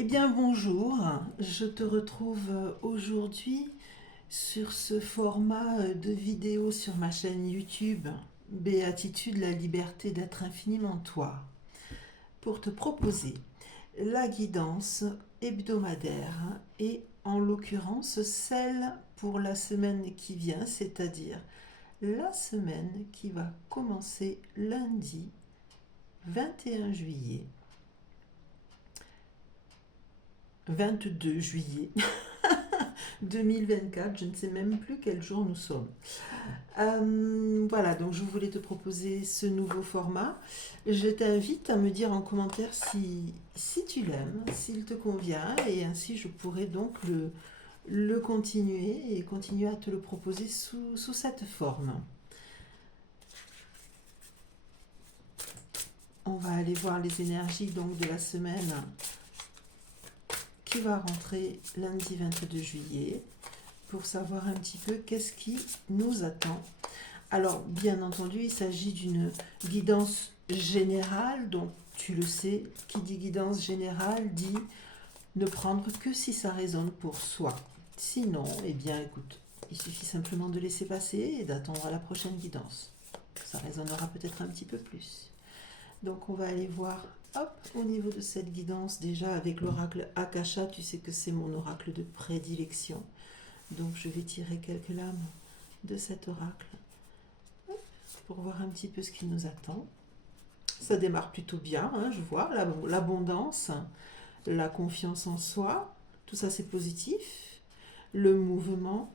Eh bien bonjour, je te retrouve aujourd'hui sur ce format de vidéo sur ma chaîne YouTube Béatitude, la liberté d'être infiniment toi, pour te proposer la guidance hebdomadaire et en l'occurrence celle pour la semaine qui vient, c'est-à-dire la semaine qui va commencer lundi 21 juillet, 22 juillet 2024, je ne sais même plus quel jour nous sommes. Voilà, donc je voulais te proposer ce nouveau format. Je t'invite à me dire en commentaire si tu l'aimes, s'il te convient, et ainsi je pourrai donc le continuer et continuer à te le proposer sous cette forme. On va aller voir les énergies donc de la semaine qui va rentrer lundi 22 juillet pour savoir un petit peu qu'est-ce qui nous attend. Alors, bien entendu, il s'agit d'une guidance générale, donc tu le sais, qui dit guidance générale dit ne prendre que si ça résonne pour soi. Sinon, eh bien, écoute, il suffit simplement de laisser passer et d'attendre à la prochaine guidance. Ça résonnera peut-être un petit peu plus. Donc, on va aller voir, hop, au niveau de cette guidance, déjà avec l'oracle Akasha, tu sais que c'est mon oracle de prédilection. Donc, je vais tirer quelques lames de cet oracle pour voir un petit peu ce qui nous attend. Ça démarre plutôt bien, hein, je vois, l'abondance, la confiance en soi, tout ça c'est positif. Le mouvement,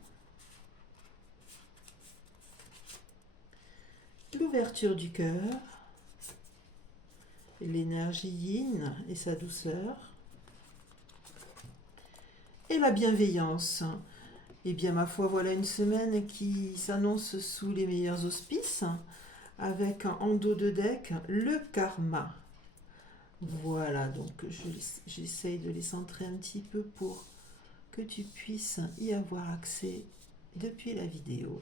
l'ouverture du cœur, l'énergie yin et sa douceur, et la bienveillance. Eh bien, ma foi, voilà une semaine qui s'annonce sous les meilleurs auspices, avec en dos de deck le karma. Voilà, donc j'essaye de les centrer un petit peu pour que tu puisses y avoir accès depuis la vidéo.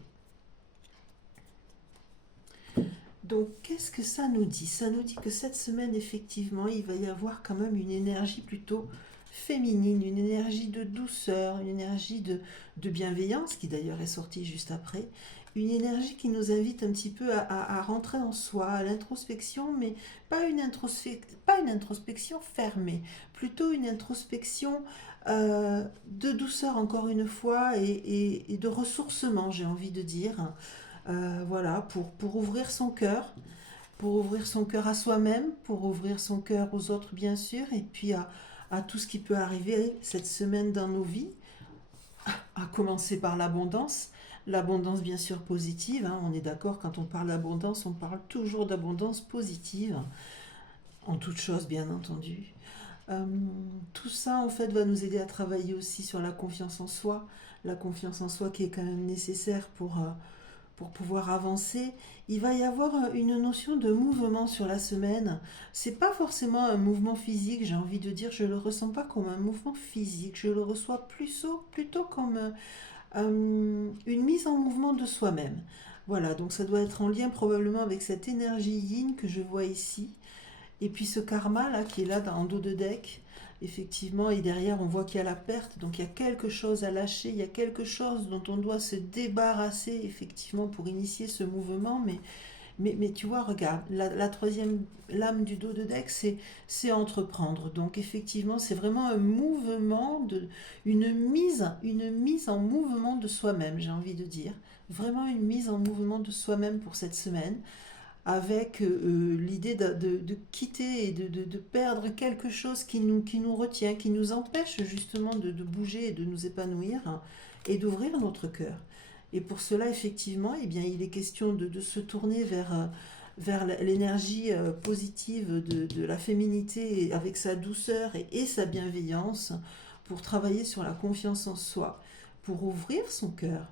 Donc, qu'est-ce que ça nous dit? Ça nous dit que cette semaine, effectivement, il va y avoir quand même une énergie plutôt féminine, une énergie de douceur, une énergie de bienveillance, qui d'ailleurs est sortie juste après, une énergie qui nous invite un petit peu à rentrer en soi, à l'introspection, mais pas une introspection fermée, plutôt une introspection de douceur encore une fois et de ressourcement, j'ai envie de dire. Voilà, pour ouvrir son cœur, pour ouvrir son cœur à soi-même, pour ouvrir son cœur aux autres bien sûr, et puis à tout ce qui peut arriver cette semaine dans nos vies, à commencer par l'abondance. L'abondance bien sûr positive, hein, on est d'accord, quand on parle d'abondance, on parle toujours d'abondance positive, en toute chose bien entendu. Euh, Tout ça en fait va nous aider à travailler aussi sur la confiance en soi qui est quand même nécessaire pour pouvoir avancer. Il va y avoir une notion de mouvement sur la semaine. C'est pas forcément un mouvement physique, j'ai envie de dire, je le ressens pas comme un mouvement physique, je le reçois plutôt comme une mise en mouvement de soi-même. Voilà, donc ça doit être en lien probablement avec cette énergie yin que je vois ici. Et puis ce karma là qui est là en dos de deck, effectivement, et derrière on voit qu'il y a la perte, donc il y a quelque chose à lâcher, il y a quelque chose dont on doit se débarrasser effectivement pour initier ce mouvement, mais tu vois, regarde, la troisième lame du dos de deck, c'est entreprendre. Donc effectivement, c'est vraiment un mouvement, une mise en mouvement de soi-même, j'ai envie de dire. Vraiment une mise en mouvement de soi-même pour cette semaine avec l'idée de quitter et de perdre quelque chose qui nous retient, qui nous empêche justement de bouger et de nous épanouir, hein, et d'ouvrir notre cœur. Et pour cela, effectivement, eh bien, il est question de se tourner vers l'énergie positive de la féminité avec sa douceur et sa bienveillance pour travailler sur la confiance en soi, pour ouvrir son cœur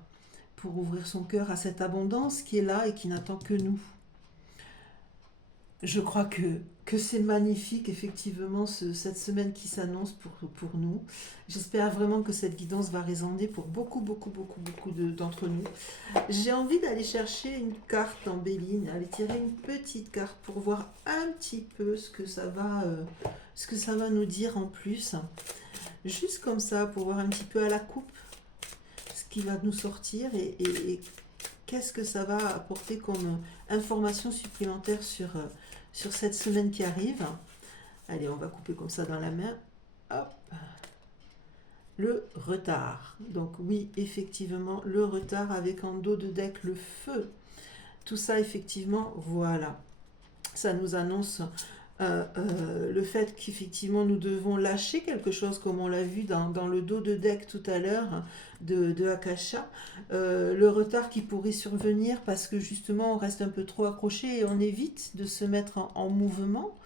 à cette abondance qui est là et qui n'attend que nous. Je crois que que c'est magnifique, effectivement, cette semaine qui s'annonce pour nous. J'espère vraiment que cette guidance va résonner pour beaucoup, beaucoup, beaucoup, beaucoup d'entre nous. J'ai envie d'aller chercher une carte dans Béline, aller tirer une petite carte pour voir un petit peu ce que ça va nous dire en plus. Juste comme ça, pour voir un petit peu à la coupe ce qui va nous sortir et qu'est-ce que ça va apporter comme information supplémentaire sur cette semaine qui arrive. Allez, on va couper comme ça dans la main. Hop. Le retard. Donc oui, effectivement, le retard avec en dos de deck le feu. Tout ça, effectivement, voilà. Ça nous annonce le fait qu'effectivement nous devons lâcher quelque chose comme on l'a vu dans le dos de deck tout à l'heure de Akasha. Le retard qui pourrait survenir parce que justement on reste un peu trop accroché et on évite de se mettre en mouvement,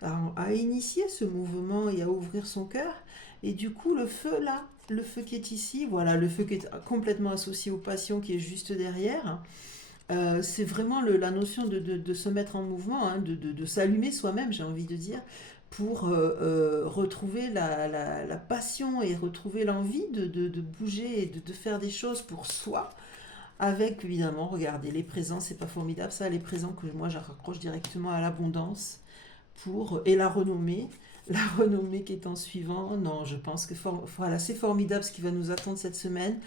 à initier ce mouvement et à ouvrir son cœur. Et du coup le feu là, le feu qui est ici, voilà, le feu qui est complètement associé aux passions qui est juste derrière. C'est vraiment la notion de se mettre en mouvement, hein, de s'allumer soi-même, j'ai envie de dire, pour retrouver la passion et retrouver l'envie de bouger et de faire des choses pour soi. Avec évidemment, regardez, les présents, c'est pas formidable ça, les présents que moi je raccroche directement à l'abondance et la renommée. La renommée qui est en suivant, non, je pense que voilà, c'est formidable ce qui va nous attendre cette semaine.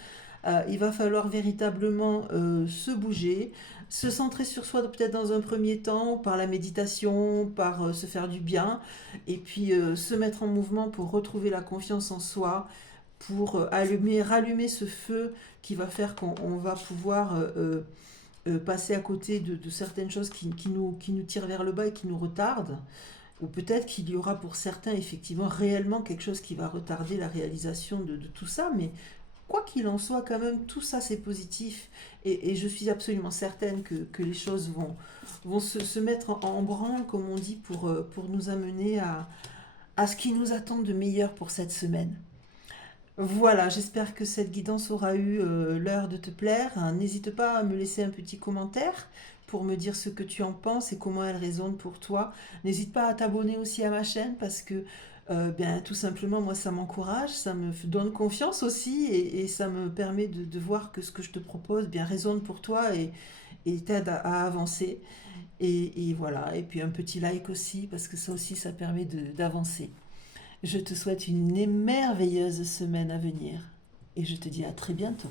Il va falloir véritablement se bouger, se centrer sur soi peut-être dans un premier temps, par la méditation, par se faire du bien, et puis se mettre en mouvement pour retrouver la confiance en soi, pour rallumer ce feu qui va faire qu'on va pouvoir passer à côté de certaines choses qui nous tirent vers le bas et qui nous retardent. Ou peut-être qu'il y aura pour certains effectivement réellement quelque chose qui va retarder la réalisation de tout ça, mais quoi qu'il en soit, quand même, tout ça c'est positif et je suis absolument certaine que les choses vont se mettre en branle, comme on dit, pour nous amener à ce qui nous attend de meilleur pour cette semaine. Voilà, j'espère que cette guidance aura eu l'heure de te plaire. N'hésite pas à me laisser un petit commentaire pour me dire ce que tu en penses et comment elle résonne pour toi. N'hésite pas à t'abonner aussi à ma chaîne parce que bien, tout simplement, moi, ça m'encourage, ça me donne confiance aussi et ça me permet de voir que ce que je te propose bien résonne pour toi et t'aide à avancer. Et voilà, et puis un petit like aussi parce que ça aussi, ça permet d'avancer. Je te souhaite une merveilleuse semaine à venir et je te dis à très bientôt.